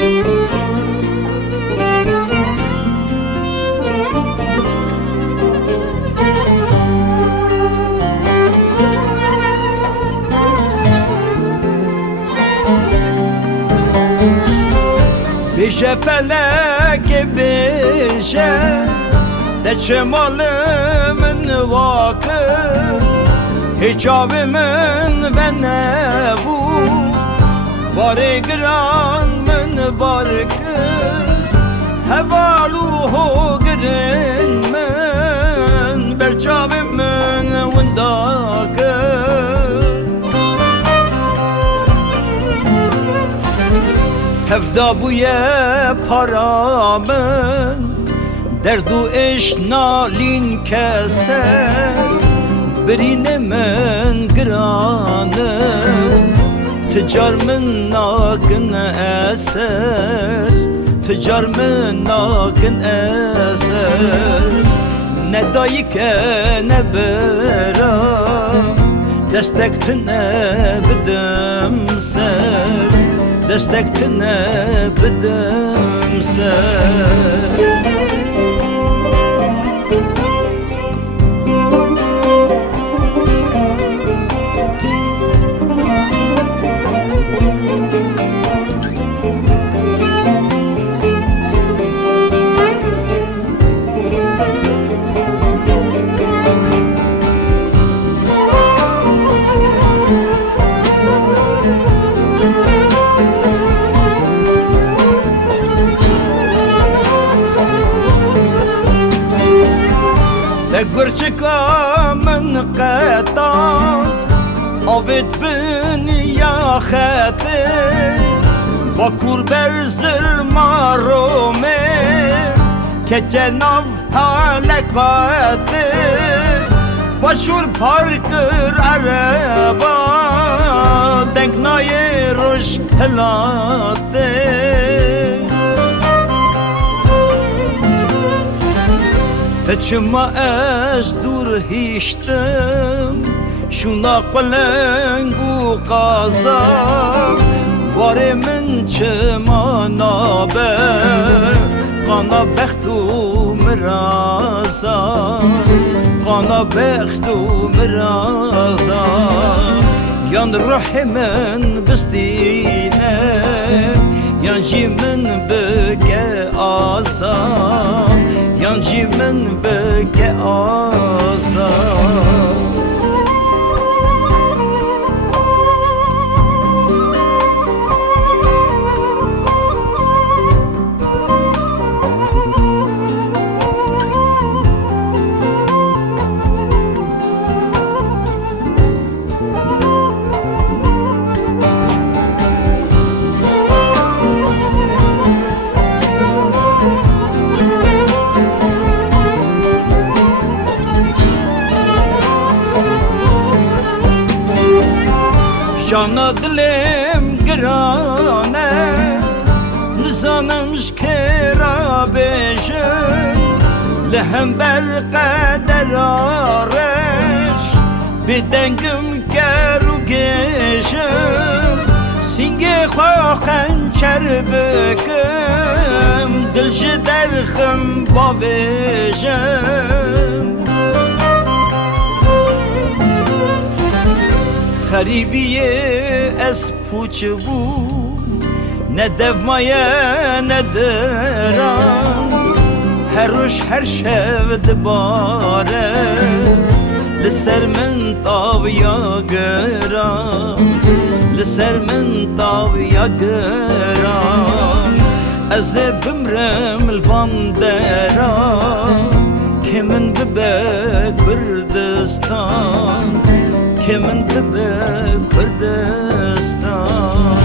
بیشه فلک بیشه ده چمال من واکر هیچاوی من و نبو باره گران من بارکر هوالو گرن من برچاوی من ونداکر هفدا بوی پارامن دردو اش نالین کسر برین من گرانه تجار من ناکن اثر تجار من ناکن اثر ندایی که نبرم دستک تنه بدم سر دستک تنه بدم سر گرچکا من قطع آبد بن یا خطه با کور برزر مارومه که جناب حالکاته با شور پارکر عربا دنگنای روش هلاته چما از دور هیشتم شونا قلنگ و قازا باره من چما نابه قانا بخت و مرازا قانا بخت و مرازا یان روح من بستینه یان جی من بگه آزا یانجی من بگه آزاد جانا دلم گرانه نزانمش که را بشه لهم بر قدر آرش بدنگم گر و گشم سینگ خواه خنچر بکم دلش درخم باوشم خریبی از پوچ بود ندف مایه ندرم هر روش هر شب دباره لسر من طاویا گرم لسر من طاویا گرم از بمرم الوان درم که من ببک کردستان که من ببک کردستان